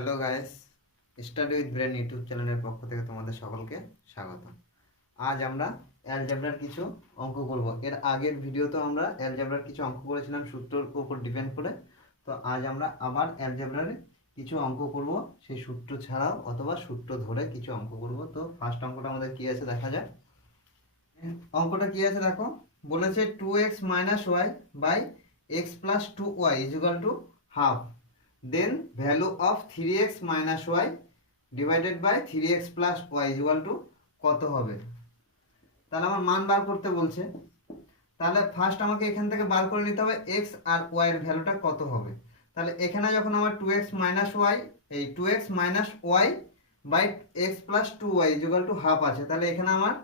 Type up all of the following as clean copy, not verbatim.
Hello guys, study with brain YouTube চ্যানেলের পক্ষ থেকে তোমাদের সকলকে স্বাগত। আজ আমরা অ্যালজেব্রার কিছু অঙ্ক করব। এর আগের ভিডিওতে আমরা অ্যালজেব্রার কিছু অঙ্ক করেছিলাম সূত্রের উপর ডিপেন্ড করে। তো আজ আমরা আবার অ্যালজেব্রার কিছু অঙ্ক করব, সেই সূত্র ছাড়াও অথবা সূত্র ধরে কিছু অঙ্ক করব। তো ফার্স্ট অঙ্কটা আমাদের কি আছে দেখা যাক। অঙ্কটা কি আছে দেখো, বলেছে 2x minus y by x plus 2y is equal to half, then value of 3x minus y divided by 3x plus y is equal to কত হবে। তাহলে আমার মান বার করতে বলছে। তাহলে ফার্স্ট আমাকে এখান থেকে বার করে নিতে হবে x আর y এর ভ্যালুটা কত হবে। তাহলে এখানে যখন আমার 2x মাইনাস ওয়াই, এই 2x minus y by x plus 2y is equal to half আছে, তাহলে এখানে আমার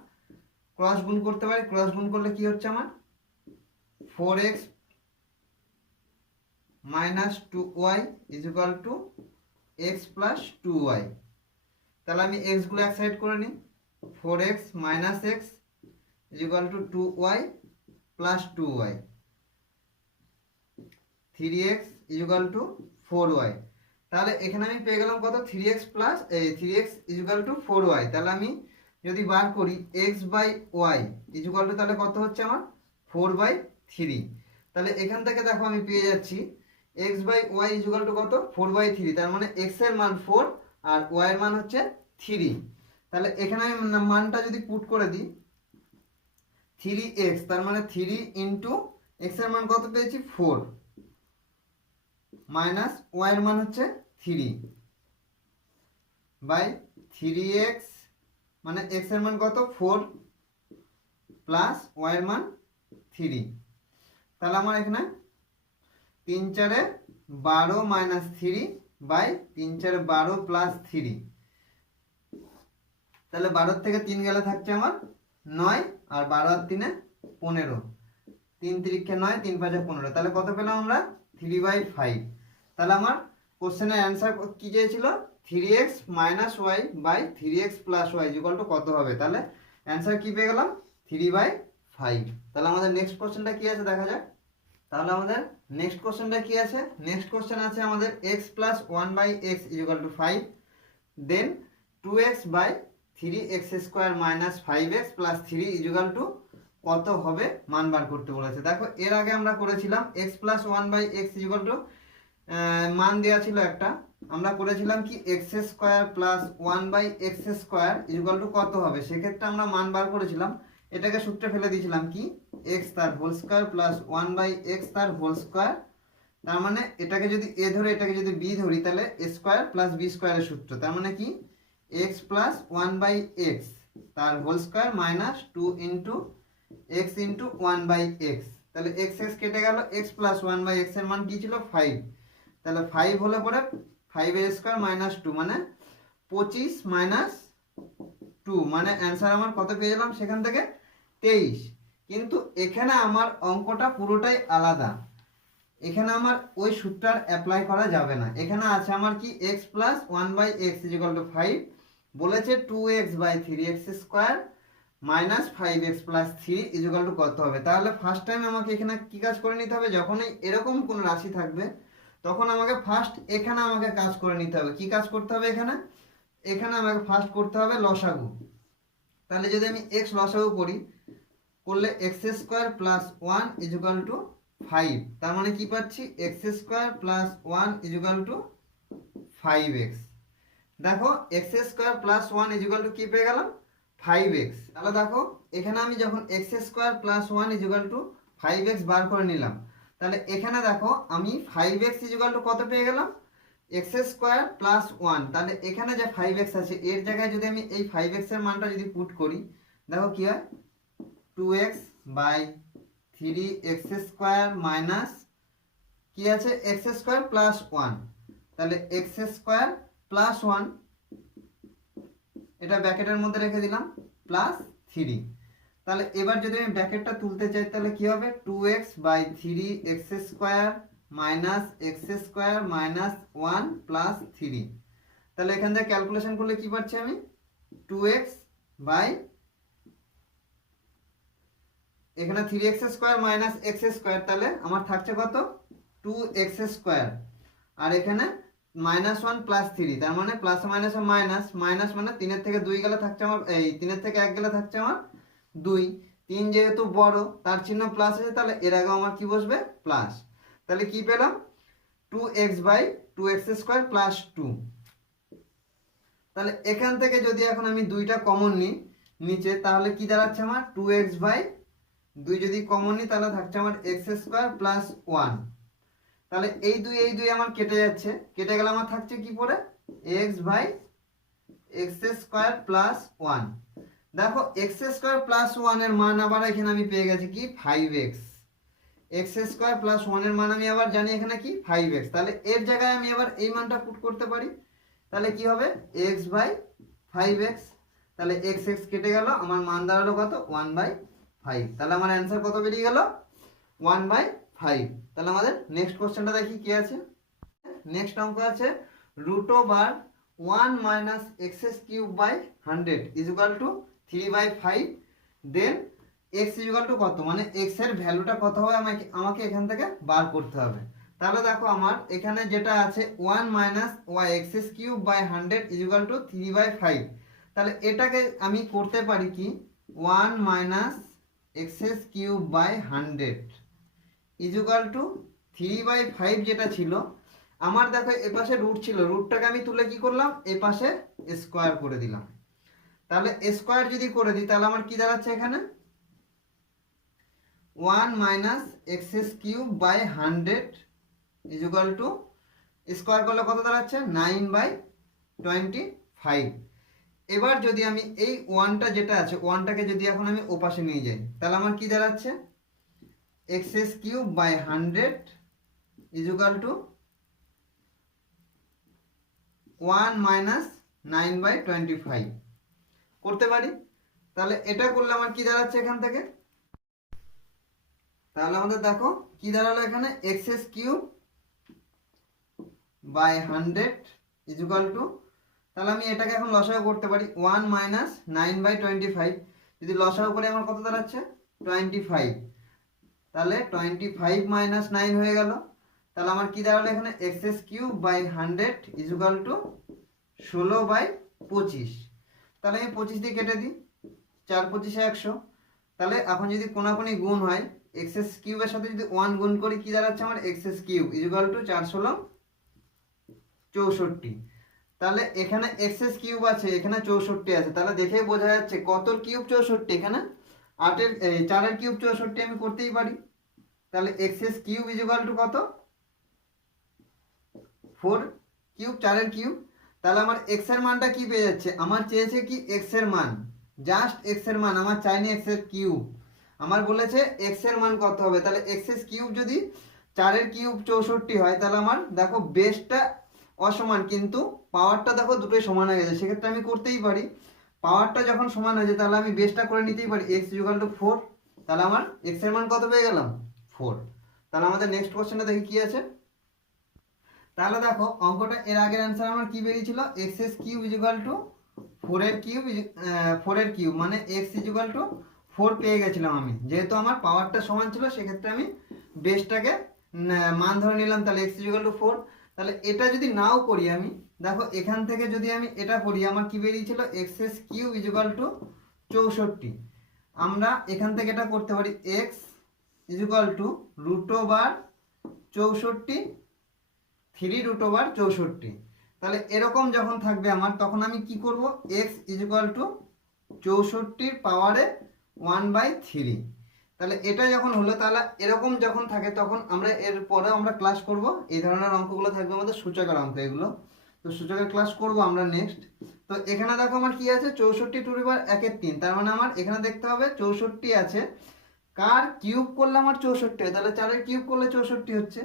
ক্রস গুণ করতে পারি। ক্রস গুণ করলে কি হচ্ছে আমার 4x minus 2y is equal two x plus 2y। তাহলে আমি এক্স গুলো এক সাইড করে নিই। 4x minus x is equal two 2y plus 2y, 3x is equal two 4y। তাহলে এখানে আমি পেয়ে গেলাম কত, 3x plus 3x is equal two 4y। তাহলে আমি যদি বার করি x by y is equal to, তাহলে কত হচ্ছে আমার 4/3। তাহলে এখান থেকে দেখো আমি পেয়ে যাচ্ছি x by y is equal to কত, 4/3। তার মানে x এর মান 4 আর y এর মান হচ্ছে 3। তাহলে এখানে আমি মানটা যদি পুট করে দিই 3x, তার মানে 3 ইন্টু x এর মান কত পেয়েছি 4 মাইনাস y এর মান হচ্ছে 3 বাই 3x, মানে x এর মান কত 4 প্লাস y এর মান 3। তাহলে আমার এখানে 3 4 12 মাইনাস 3 বাই 3 4 12 প্লাস 3। তাহলে 12 থেকে 3 গেলে থাকছে আমার 9 আর 12 আর 3 15, 3 3 9 3 5 15। তাহলে কত পেলাম আমরা 3/5। তাহলে আমার কোশ্চেনের অ্যান্সার কি চেয়েছিল 3x minus y by 3x plus y equal to কত হবে। তাহলে অ্যান্সার কি পেয়ে গেলাম 3/5। তাহলে আমাদের নেক্সট কোশ্চেনটা কি আছে দেখা যাক। তাহলে আমাদের নেক্সট কোশ্চেনটা কি আছে, নেক্সট কোশ্চেন আছে আমাদের x plus 1/x equal to 5, then 2x by 3x square minus 5x plus 3 equal to কত হবে মান বার করতে বলেছে। দেখো এর আগে আমরা করেছিলাম x plus 1/x equal two মান দেওয়া ছিল একটা, আমরা করেছিলাম কি x square plus 1/x square equal to কত হবে। সেক্ষেত্রে আমরা মান বার করেছিলাম, এটাকে সূত্রে ফেলে দিয়েছিলাম কি x তার হোল স্কোয়ার প্লাস 1/x তার হোল স্কোয়ার। তার মানে এটাকে যদি a ধরে এটাকে যদি b ধরি তাহলে a স্কোয়ার প্লাস b স্কোয়ারের সূত্র। তার মানে কি x প্লাস 1/x তার whole square minus 2 into x into 1/x। তাহলে x x কেটে গেল, x প্লাস 1/x এর মান কি ছিল 5। তাহলে 5 হলে পরে 5 এর স্কোয়ার মাইনাস 2 মানে 25 মাইনাস 2, মানে অ্যান্সার আমার কত পেয়ে গেলাম সেখান থেকে 23। কিন্তু এখানে আমার অঙ্কটা পুরোটাই আলাদা, এখানে আমার ওই সূত্রটা অ্যাপ্লাই করা যাবে না। এখানে আছে আমার কি x plus 1/x equal to 5, বলেছে 2x by 3x square minus 5x plus 3 equal to কত হবে। তাহলে ফার্স্ট টাইম আমাকে এখানে কি কাজ করে নিতে হবে, যখনই এরকম কোন রাশি থাকবে তখন আমাকে ফার্স্ট এখানে আমাকে কাজ করে নিতে হবে। কি কাজ করতে হবে এখানে, এখানে আমাকে ফার্স্ট করতে হবে লসাগু। তাহলে যদি আমি x লসাগু করি করলে x square plus 1 equal to 5, তার মানে কি পাচ্ছি x square plus 1 equal two 5x। দেখো x square plus 1 equal to কি পেয়ে গেলাম 5x। তাহলে দেখো এখানে আমি যখন x square plus 1 equal two 5x বার করে নিলাম, তাহলে এখানে দেখো আমি 5x ইকুয়াল টু কত পেয়ে গেলাম x স্কোয়ার প্লাস 1। তাহলে এখানে যে 5x আছে এর জায়গায় যদি আমি এই 5x এর মানটা যদি পুট করি, দেখো কি হয় 2x by 3x square minus কি আছে x স্কোয়ার প্লাস 1। তাহলে x স্কোয়ার প্লাস 1 এটা ব্র্যাকেটের মধ্যে রেখে দিলাম প্লাস 3। তাহলে এবার যদি আমি ব্র্যাকেটটা তুলতে চাই তাহলে কি হবে 2x by 3x square minus x square minus 1 plus 3। তাহলে এখান থেকে ক্যালকুলেশন করলে কি পাচ্ছি আমি 2x বাই এখানে 3x square minus x square, তাহলে আমার থাকছে কত 2x স্কোয়ার, আর এখানে -1 + 3, তার মানে প্লাস মাইনাসে মাইনাস, মাইনাস মানে 3 থেকে 2 গেলে থাকছে আমার, এই 3 থেকে 1 গেলে থাকছে আমার 2। 3 যেহেতু বড় তার চিহ্ন প্লাস আছে, তাহলে এর আগে আমার কি বসবে প্লাস। তাহলে কি পেলাম 2x/2x² + 2। তাহলে এখান থেকে যদি এখন আমি 2টা কমন নিই নিচে, তাহলে কি দাঁড়াচ্ছে আমার 2x/2 যদি কমন নিই তাহলে থাকছে আমার x² + 1। তাহলে এই 2 আমার কেটে যাচ্ছে, কেটে গেলে আমার থাকছে কি পড়ে x/x² + 1। দেখো x² + 1 এর মান আবার এখানে আমি পেয়ে গেছি কি 5x। x² + 1 এর মান আমি আবার জানি এখানে কি 5x। তাহলে এর জায়গায় আমি আবার এই মানটা পুট করতে পারি। তাহলে কি হবে x/5x। তাহলে x x কেটে গেল, আমার মান দাঁড়ালো কত 1/5। তাহলে আমার অ্যান্সার কত বেরিয়ে গেল 1/5। তাহলে আমাদের নেক্সট কোশ্চেনটা দেখি কি আছে। নেক্সট অঙ্ক আছে √1 - x³/100 = 3/5। দেন x = কত, মানে x এর ভ্যালুটা কত হবে আমাকে এখান থেকে বার করতে হবে। তাহলে দেখো আমার এখানে যেটা আছে 1 - x³/100 = 3/5। তাহলে এটাকে আমি করতে পারি কি 1 - x³/100 = 3/5 যেটা ছিল আমার, দেখো এপাশে রুট ছিল, রুটটাকে আমি তুলে কি করলাম এপাশে স্কোয়ার করে দিলাম। তাহলে স্কোয়ার যদি করে দিই তাহলে আমার কি দাঁড়াচ্ছে এখানে 1 - x³/100 = স্কোয়ার করলে কত দাঁড়াচ্ছে 9/25। এবার যদি আমি এই 1টা যেটা আছে 1টাকে যদি এখন আমি ওপাশে নিয়ে যাই তাহলে আমার কি দাঁড়াচ্ছে x³/100 = 1 - 9/25 করতে পারি। তাহলে এটা করলে আমার কি দাঁড়াচ্ছে এখান থেকে, তাহলে আমাদের দেখো কি দাঁড়ালো এখানে x³/100 = তাহলে আমি এটাকে এখন লসাগু করতে পারি 1 - 9/25। যদি লসাগু করে আমার কত দাঁড়াচ্ছে 25। তাহলে 25 - 9 হয়ে গেল। তাহলে আমার কি দাঁড়ালো এখানে x³/100 = 16/25। তাহলে আমি 25 দিয়ে কেটে দিই, 4 × 25 = 100। তাহলে এখন যদি কোনাকুনি গুণ হয় x³ এর সাথে যদি 1 গুণ করি কি দাঁড়াচ্ছে আমার x³ = 4 × 16 = 64। তাহলে এখানে x³ আছে, এখানে 64 আছে, তাহলে দেখেই বোঝা যাচ্ছে কতর কিউব 64, এখানে 4 এর কিউব 64 আমি করতেই পারি। তাহলে x³ = কত 4³ 4 এর কিউব। তাহলে আমার x এর মানটা কি পেয়ে যাচ্ছে, আমার চেয়েছে কি x এর মান, জাস্ট x এর মান, আমার চাইনি x এর কিউব। আমার বলেছে x এর মান কত হবে। তাহলে x³ যদি 4 এর কিউব 64 হয় তাহলে আমার দেখো বেসটা অসমান কিন্তু পাওয়ারটা দেখো দুটোই সমান হয়ে গেছে, সেক্ষেত্রে আমি করতেই পারি। পাওয়ারটা যখন সমান হয়ে যায় তাহলে আমি বেসটা করে নিতেই পারি x = 4। তাহলে আমার x এর মান কত পেয়ে গেলাম 4। তাহলে আমাদের নেক্সট কোশ্চেনটা দেখি কি আছে। তাহলে দেখো অঙ্কটা এর আগের অ্যান্সার আমার কি বেরিয়েছিল x³ = 4 এর কিউব 4 এর কিউব, মানে x = 4 পেয়ে গেছিলাম আমি, যেহেতু আমার পাওয়ারটা সমান ছিল সেক্ষেত্রে আমি বেসটাকে মান ধরে নিলাম। তাহলে x = 4। তাহলে এটা যদি নাও করি আমি, দেখো এখান থেকে যদি আমি এটা করি আমার কি বেরিয়েছিল x³ = 64। আমরা এখান থেকে এটা করতে পারি x = √64 3√64। তাহলে এরকম যখন থাকবে আমার তখন আমি কি করব x = 64 পাওয়ারে 1/3। তাহলে এটা যখন হলো তাহলে এরকম যখন থাকে তখন আমরা এর পরে আমরা ক্লাস করব এই ধরনের অঙ্কগুলো থাকবে আমাদের সূচকের অঙ্ক এগুলো। তো সূচকের ক্লাস করব আমরা নেক্সট। তো এখানে দেখো আমার কি আছে 64 √1 তার মানে আমার এখানে দেখতে হবে 64 আছে, কার কিউব করলে আমার 64 হয়, তাহলে 4 এর কিউব করলে 64 হচ্ছে।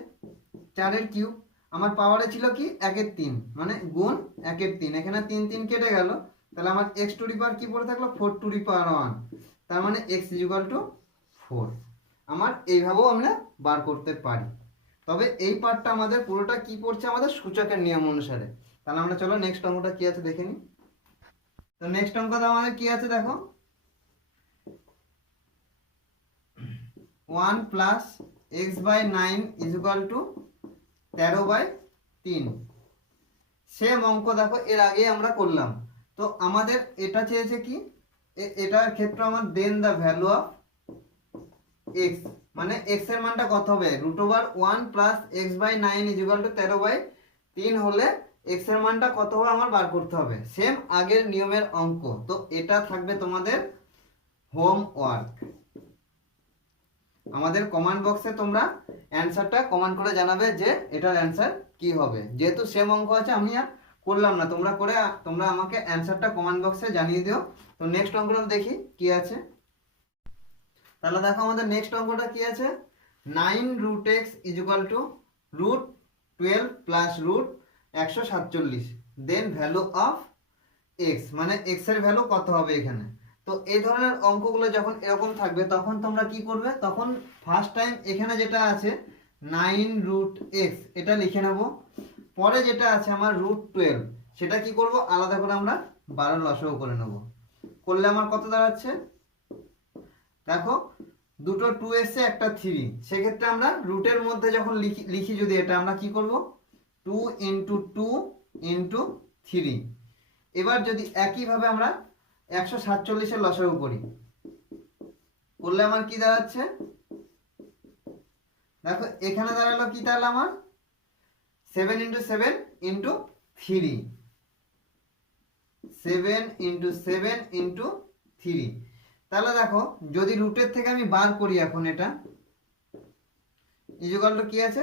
4 এর কিউব আমার পাওয়ারে ছিল কি 1/3 মানে গুণ 1/3, এখানে 3 3 কেটে গেল। তাহলে আমার x⁴ কি পড়ে থাকলো 4⁴1। তার মানে x = 4। আমার এইভাবেও আমরা বার করতে পারি, তবে এই পার্টটা আমাদের পুরোটা কি পড়ছে আমাদের সূচকের নিয়ম অনুসারে। তাহলে আমরা চলো নেক্সট অঙ্কটা কি আছে দেখে নিই। তো নেক্সট অঙ্কটা আমাদের কি আছে দেখো 1 + x/9 = 13/3। সেম অঙ্ক দেখো এর আগে আমরা করলাম। তো আমাদের এটা চেয়েছে কি, এটার ক্ষেত্রে আমার then the value of x, মানে এক্স এর মানটা কত হবে, √1 plus x by 9 equal to 13/3 হলে এক্স এর মানটা কত হবে আমার বার করতে হবে, সেম আগের নিয়মের অঙ্ক। তো এটা থাকবে তোমাদের হোমওয়ার্ক। আমাদের কমেন্ট বক্সে তোমরা অ্যানসারটা কমেন্ট করে জানাবে যে এটার অ্যানসার কি হবে। যেহেতু সেম অঙ্ক আছে আমি আর করলাম না, তোমরা করে তোমরা আমাকে অ্যানসারটা কমেন্ট বক্সে জানিয়ে দিও। তো নেক্সট অঙ্কটা দেখি কি আছে। তাহলে দেখো আমাদের নেক্সট অঙ্কটা কি আছে, 9√x equal to √12 plus √147 then value of x, মানে এক্স এর ভ্যালু কত হবে এখানে। তো এই ধরনের অঙ্কগুলো যখন এরকম থাকবে তখন তোমরা কি করবে, তখন ফার্স্ট টাইম এখানে যেটা আছে 9√x এটা লিখে নেব, পরে যেটা আছে আমার √12 সেটা কি করব আলাদা করে আমরা 12 লসাগু করে নেব। করলে আমার কত দাঁড়াচ্ছে, দেখো দুটো 2 এসছে একটা 3, সেক্ষেত্রে আমরা রুটের মধ্যে যখন লিখি যদি এটা আমরা কি করব 2 × 2 × 3। এবার যদি একইভাবে আমরা 147 এর লসাগু করি, করলে আমার কি দাঁড়াচ্ছে, দেখো এখানে দাঁড়ালো কি, তাহলে আমার 7 × 7 × 3, 7 × 7 × 3। তাহলে দেখো যদি রুটের থেকে আমি বার করি এখন এটা ইকুয়াল টু কি আছে,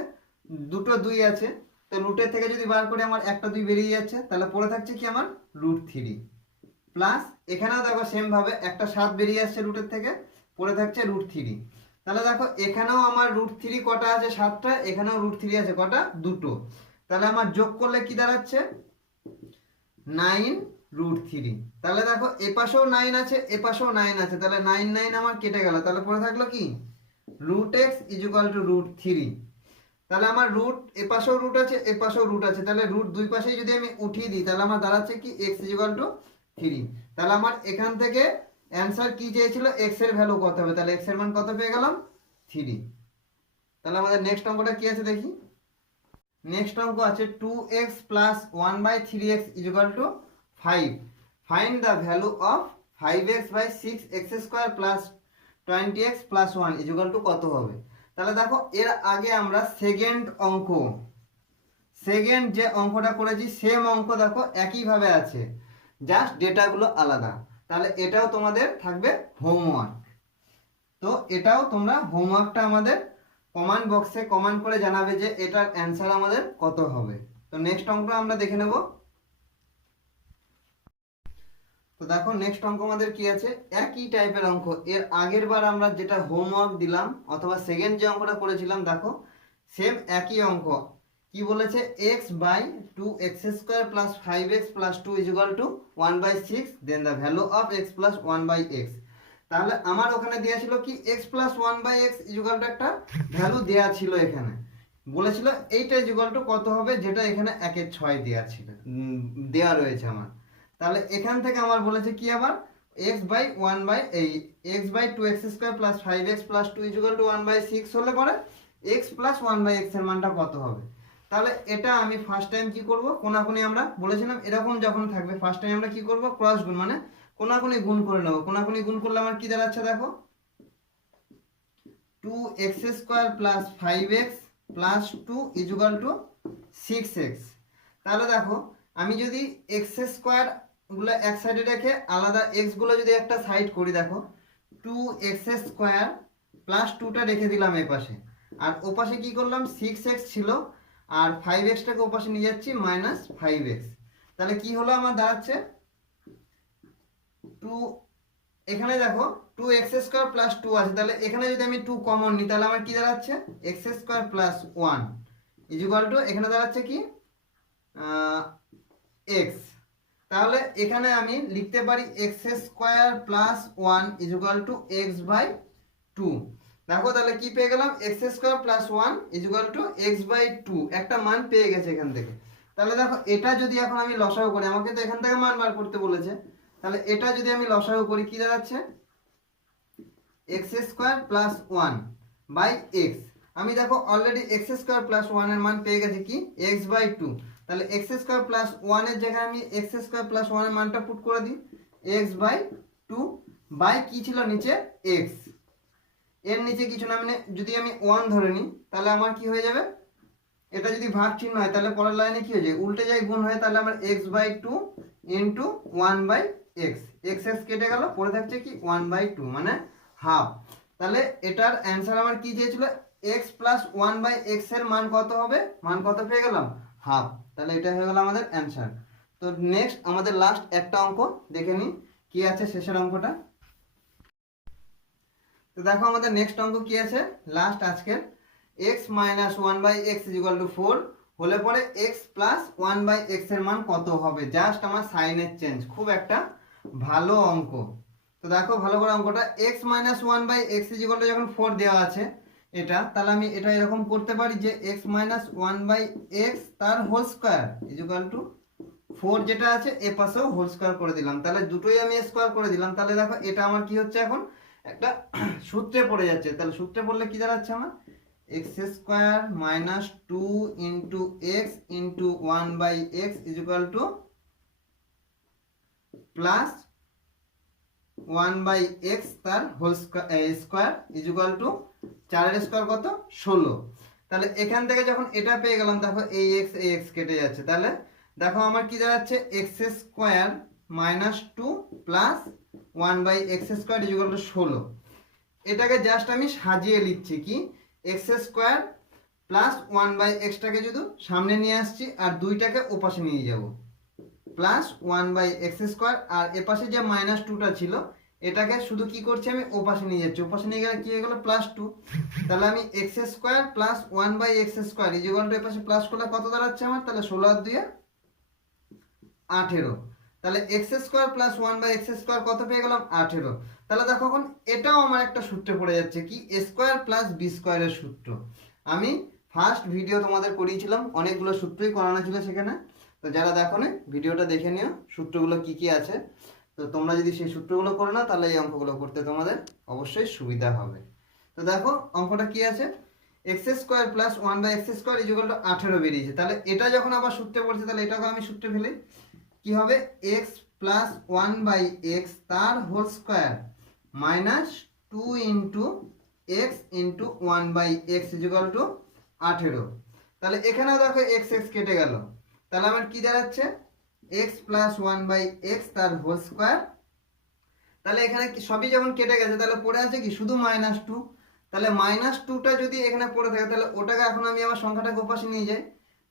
দুটো 2 আছে, তো রুটের থেকে যদি বার করি আমার একটা 2 বেরিয়ে যাচ্ছে, তাহলে পড়ে থাকছে কি আমার √3 প্লাস এখানেও দেখো সেম ভাবে একটা 7 বেরিয়ে আসছে রুটের থেকে, পড়ে থাকছে √3। তাহলে দেখো এখানেও আমার √3 কটা আছে 7টা, এখানেও √3 আছে কটা, দুটো। তাহলে আমার যোগ করলে কি দাঁড়াচ্ছে 9√3। তাহলে দেখো এপাশেও 9 আছে এপাশেও 9 আছে, তাহলে 9 9 আমার কেটে গেল, তাহলে পড়ে থাকলো কি √x ইকুয়াল টু √3। তাহলে আমার রুট এপাশেও রুট আছে এপাশেও রুট আছে, তাহলে রুট দুই পাশেই যদি আমি উঠিয়ে দিই তাহলে আমার দাঁড়াচ্ছে কি x ইকুয়াল টু 3। তাহলে আমার এখান থেকে অ্যান্সার কি চেয়েছিল, x এর ভ্যালু কত হবে, তাহলে x এর মান কত পেয়ে গেলাম 3। তাহলে আমাদের নেক্সট অঙ্কটা কি আছে দেখি। নেক্সট অঙ্ক আছে 2x plus 1/3x equal to 5, find the value of 5x by 6x² plus 20x plus 1 equal to কত হবে। তাহলে দেখো এর আগে আমরা সেকেন্ড যে অঙ্কটা করেছি সেম অঙ্ক দেখো একইভাবে আছে, জাস্ট ডেটাগুলো আলাদা। তাহলে এটাও তোমাদের থাকবে হোমওয়ার্ক। তো এটাও তোমরা হোমওয়ার্কটা আমাদের কমেন্ট বক্সে কমেন্ট করে জানাবে যে এটার অ্যান্সার আমাদের কত হবে। তো নেক্সট অঙ্কটা আমরা দেখে নেব। তো দেখো নেক্সট অঙ্ক আমাদের কি আছে, একই টাইপের অঙ্ক। এর আগের বার আমরা যেটা হোমওয়ার্ক দিলাম অথবা সেকেন্ড যে অঙ্কটা করেছিলাম দেখো সেম একই অঙ্ক। কি বলেছে, x by 2x² plus 5x plus 2 equal to 1/6 then the value of x plus 1/x। তাহলে আমার ওখানে দেওয়া ছিল কি x plus 1/x equal to একটা ভ্যালু দেওয়া ছিল, এখানে বলেছিল এইটা ইকুয়াল টু কত হবে, যেটা এখানে 1/6 দেওয়া ছিল, দেওয়া রয়েছে আমার। তাহলে এখান থেকে আমার বলেছে কি আবার x by 2x² plus 5x plus 2 equal to 1/6 হলে পরে x প্লাস 1/x এর মানটা কত হবে। তাহলে এটা আমি ফার্স্ট টাইম কি করব, কোনাকুনি আমরা বলেছিলাম এরকম যখন থাকবে ফার্স্ট টাইম আমরা কি করব ক্রস গুণ, মানে কোনাকুনি গুণ করে নেব। কোনাকুনি গুণ করলে আমার কি দাঁড়াচ্ছে দেখো 2x² plus 5x plus 2 equal two 6x। তাহলে দেখো আমি যদি x² গুলো এক সাইডে রেখে আলাদা x গুলো যদি একটা সাইড করি, দেখো 2x² প্লাস 2টা রেখে দিলাম এই পাশে, আর ও পাশে কি করলাম 6x ছিল আর 5x টাকে ও পাশে নিয়ে যাচ্ছি -5x। তাহলে কি হলো আমার দাঁড়াচ্ছে 2, এখানে দেখো 2x² প্লাস 2 আছে, তাহলে এখানে যদি আমি 2 কমন নিই তাহলে আমার কি দাঁড়াচ্ছে x² প্লাস 1 ইকুয়াল টু এখানে দাঁড়াচ্ছে কি x। তাহলে এখানে আমি লিখতে পারি x² plus 1 equal to x by 2। দেখো তাহলে কি পেয়ে গেলাম x² plus 1 equal to x by 2, একটা মান পেয়ে গেছে এখান থেকে। তাহলে দেখো এটা যদি এখন আমি লসাগু করি, আমাকে তো এখান থেকে মান বার করতে বলেছে, তাহলে এটা যদি আমি লসাগু করি কি দাঁড়াচ্ছে x² প্লাস 1 বাই x। আমি দেখো অলরেডি x² প্লাস 1 এর মান পেয়ে গেছি কি x বাই 2। তাহলে এক্স স্কোয়ার প্লাস ওয়ানের জায়গায় আমি এক্স স্কোয়ার প্লাস ওয়ানের মানটা পুট করে দিই, এক্স বাই টু বাই কি ছিল নিচে এক্স, এর নিচে কিছু না, মানে যদি আমি ওয়ান ধরে নিই তাহলে আমার কি হয়ে যাবে, এটা যদি ভাগ চিহ্ন হয় তাহলে পরের লাইনে কি হয়ে যায়, উল্টে যায় গুণ হয়, তাহলে আমার x by two into one by x, x x কেটে গেল, পরে থাকছে কি ওয়ান বাই টু মানে হাফ। তাহলে এটার অ্যান্সার আমার কি চেয়েছিল, x plus one by x এর মান কত হবে, মান কত পেয়ে গেলাম, হাফ। তাহলে এটা হয়ে গেল আমাদের অ্যান্সার। তো নেক্সট আমাদের লাস্ট একটা অঙ্ক দেখে নিই কি আছে শেষের অঙ্কটা। তো দেখো আমাদের নেক্সট অঙ্ক কি আছে লাস্ট আজকের, x minus one by x equal to four হলে পরে x plus one by x এর মান কত হবে, জাস্ট আমার সাইনের চেঞ্জ, খুব একটা ভালো অঙ্ক। তো দেখো ভালো করে অঙ্কটা, x minus one by x equal to যখন ফোর দেওয়া আছে এটা, তাহলে আমি এটা এরকম করতে পারি যে x minus one by x তার whole square equal to four যেটা আছে এ পাশেও হোল স্কোয়ার করে দিলাম, তাহলে দুটোই আমি স্কোয়ার করে দিলাম। তাহলে দেখো এটা আমার কি হচ্ছে এখন একটা সূত্রে পড়ে যাচ্ছে, তাহলে সূত্রে পড়লে কি দাঁড়াচ্ছে আমার, x square minus two into x into one by x equal to plus one by x তার হোল স্কোয়ার ইকুয়াল টু চারের স্কোয়ার কত 16। তাহলে এখান থেকে যখন এটা পেয়ে গেলাম দেখো এই এক্স কেটে যাচ্ছে, তাহলে দেখো আমার কি দাঁড়াচ্ছে x square minus two plus one by x square equal to 16। এটাকে জাস্ট আমি সাজিয়ে লিখছি কি, x square plus one by এক্সটাকে যদি সামনে নিয়ে আসছি আর দুইটাকে ওপাশে নিয়ে যাব, plus one by x square, আর এপাশে যে মাইনাস টুটা ছিল এটাকে শুধু কি করছি আমি ওপাশে নিয়ে যাচ্ছি, ওপাশে নিয়ে গেলে কি হয়ে গেল প্লাস টু। তাহলে আমি x square plus one by x square equal to এপাশে প্লাস করলে কত দাঁড়াচ্ছে আমার, তাহলে 16 আর 2 18। তাহলে x square plus one by x square কত পেয়ে গেলাম 18। তাহলে দেখো এখন এটাও আমার একটা সূত্রে পড়ে যাচ্ছে কি, এ স্কোয়ার প্লাস বি স্কোয়ারের সূত্র। আমি ফার্স্ট ভিডিও তোমাদের করিয়েছিলাম, অনেকগুলো সূত্রই করানো ছিল সেখানে, তো যারা দেখো না ভিডিওটা দেখে নিও সূত্রগুলো কি কি আছে। তো তোমরা যদি সেই সূত্রগুলো করে নাও তাহলে এই অঙ্কগুলো করতে তোমাদের অবশ্যই সুবিধা হবে। তো দেখো অঙ্কটা কি আছে, x square plus one by x square equal to 18 বেরিয়েছে। তাহলে এটা যখন আবার সূত্রে পড়ছে তাহলে এটাকে আমি সূত্রে ফেলি, কি হবে x plus one by x তার whole square minus two into x into one by x equal to 18। তাহলে এখানেও দেখো এক্স এক্স কেটে গেল, তাহলে আমার কি দাঁড়াচ্ছে x plus one by x তার হোল স্কোয়ার। তাহলে এখানে সবই যখন কেটে গেছে তাহলে পড়ে আছে কি শুধু মাইনাস টু, তাহলে মাইনাস টুটা যদি এখানে পড়ে থাকে তাহলে ওটাকে এখন আমি আবার সংখ্যাটাকে ওপাশে নিয়ে যাই,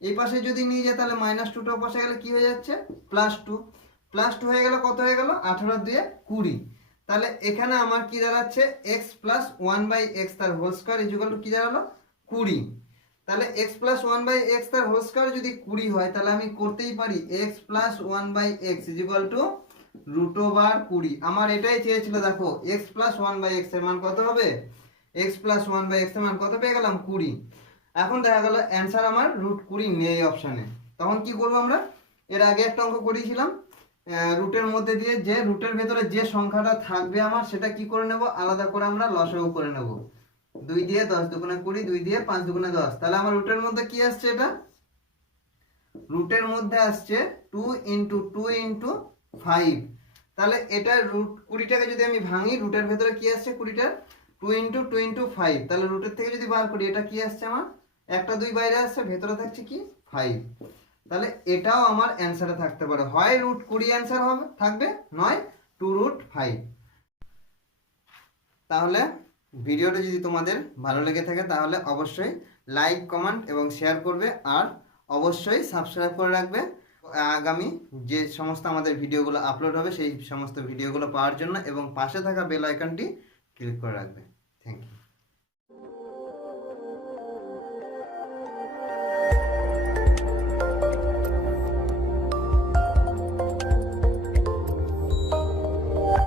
এই পাশে যদি নিয়ে যায় তাহলে মাইনাস টুটা ওপাশে গেলে কি হয়ে যাচ্ছে প্লাস টু, প্লাস টু হয়ে গেল কত হয়ে গেল 18 আর 2 20। তাহলে এখানে আমার কি দাঁড়াচ্ছে x plus one by x তার হোল স্কোয়ার ইকুয়াল টু কি দাঁড়ালো 20। তাহলে x plus one by x তার হোল স্কোয়ার যদি 20 হয় তাহলে আমি করতেই পারি x plus one by x equal to root over 20। আমার এটাই চেয়েছিল, দেখো x plus one by x এর মান কত হবে, x plus one by x এর মান কত পেয়ে গেলাম 20। এখন দেখা গেল অ্যান্সার আমার রুট 20 নেই অপশানে, তখন কি করবো আমরা, এর আগে একটা অঙ্ক করিয়েছিলাম রুটের মধ্যে দিয়ে যে রুটের ভেতরে যে সংখ্যাটা থাকবে আমার সেটা কি করে নেব আলাদা করে আমরা লসাগু করে নেব, 2 দিয়ে 10 দুগুণে 20, 2 দিয়ে 5 দুগুণে 10। তাহলে আমার রুটের মধ্যে কি আসছে, এটা রুটের মধ্যে আসছে 2 ইন্টু 2 ইন্টু 5। তাহলে এটা রুট 20টাকে যদি আমি ভাঙি রুটের ভেতরে কি আসছে 20টার 2 ইন্টু 2 ইন্টু 5, তাহলে রুটের থেকে যদি বার করি এটা কি আসছে আমার একটা 2 বাইরে আসছে, ভেতরে থাকছে কি 5। তাহলে এটাও আমার অ্যান্সারে থাকতে পারে, হয় রুট 20 অ্যান্সার হবে থাকবে, নয় 2 রুট 5। তাহলে ভিডিওটা যদি তোমাদের ভালো লেগে থাকে তাহলে অবশ্যই লাইক কমেন্ট এবং শেয়ার করবে, আর অবশ্যই সাবস্ক্রাইব করে রাখবে আগামী যে সমস্ত আমাদের ভিডিওগুলো আপলোড হবে সেই সমস্ত ভিডিওগুলো পাওয়ার জন্য, এবং পাশে থাকা বেল আইকনটি ক্লিক করে রাখবে। Thank you.